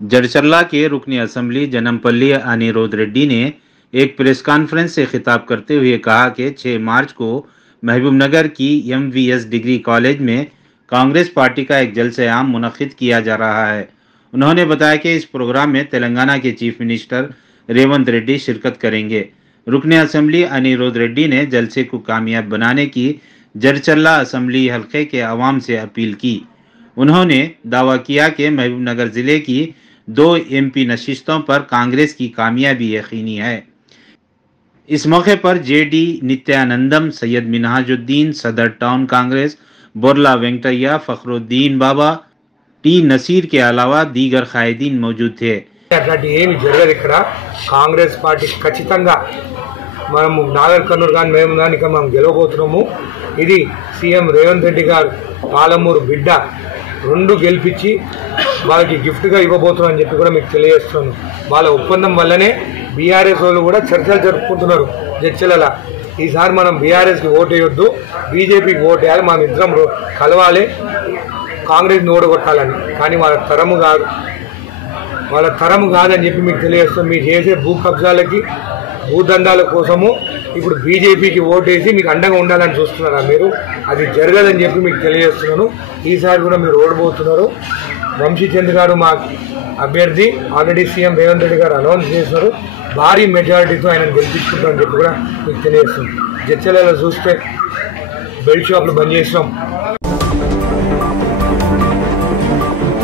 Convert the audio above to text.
जड़चर्ला के रुकनी असम्बली जनमपल्ली अनिरुद्ध रेड्डी ने एक प्रेस कॉन्फ्रेंस से खिताब करते हुए कहा कि 6 मार्च को महबूबनगर की एमवीएस डिग्री कॉलेज में कांग्रेस पार्टी का एक जलसे आम मुनक्किद किया जा रहा है। उन्होंने बताया कि इस प्रोग्राम में तेलंगाना के चीफ मिनिस्टर रेवंत रेड्डी शिरकत करेंगे। रुकने असम्बली अनिरुद्ध रेड्डी ने जलसे को कामयाब बनाने की जड़चर्ला असम्बली हल्के के अवाम से अपील की। उन्होंने दावा किया कि महबूबनगर जिले की 2 एमपी नशिस्तों पर कांग्रेस की कामयाबी यकीनी है। इस मौके पर जेडी नित्यानंदम, सैयद मिनहाजुद्दीन, सदर टाउन कांग्रेस बोरला वेंकटैया, फखरुद्दीन बाबा, टी नसीर के अलावा दीगर कायदीन मौजूद थे। అట్లాంటి ఏమి జరగదు ఇక్కడ। కాంగ్రెస్ పార్టీ ఖచ్చితంగా మనము నాగర్ కర్నూలు కానీ మేము కానీ ఇక్కడ మనం గెలవబోతున్నాము। ఇది సీఎం రేవంత్ రెడ్డి గారు పాలమూరు బిడ్డ 2 గెలిపించి వాళ్ళకి గిఫ్ట్గా ఇవ్వబోతున్నాం అని చెప్పి కూడా మీకు తెలియజేస్తున్నాను। వాళ్ళ ఒప్పందం వల్లనే బీఆర్ఎస్ వాళ్ళు కూడా చర్చలు జరుపుకుంటున్నారు జడ్చలల। ఈసారి మనం బీఆర్ఎస్కి ఓటు వేయొద్దు, బీజేపీకి ఓటు వేయాలి, మనం ఇద్దరం కలవాలి, కాంగ్రెస్ని ఓడగొట్టాలని। కానీ వాళ్ళ తరము కాదని చెప్పి మీకు తెలియజేస్తాం। మీరు చేసే భూ కబ్జాలకి, భూదందాల కోసము ఇప్పుడు బీజేపీకి ఓటేసి మీకు అండగా ఉండాలని చూస్తున్నారా మీరు? అది జరగదని చెప్పి మీకు తెలియజేస్తున్నాను। ఈసారి కూడా మీరు ఓడిపోతున్నారు। వంశీచంద్ గారు మా అభ్యర్థి, ఆల్రెడీ సీఎం రేవంత్ రెడ్డి గారు అనౌన్స్ చేస్తున్నారు, భారీ మెజారిటీతో ఆయన గెలిపించుకుంటారని చెప్పి కూడా మీకు తెలియజేస్తుంది। జడ్చలలో చూస్తే బెల్ట్ షాపులు బంద్ చేసినాం।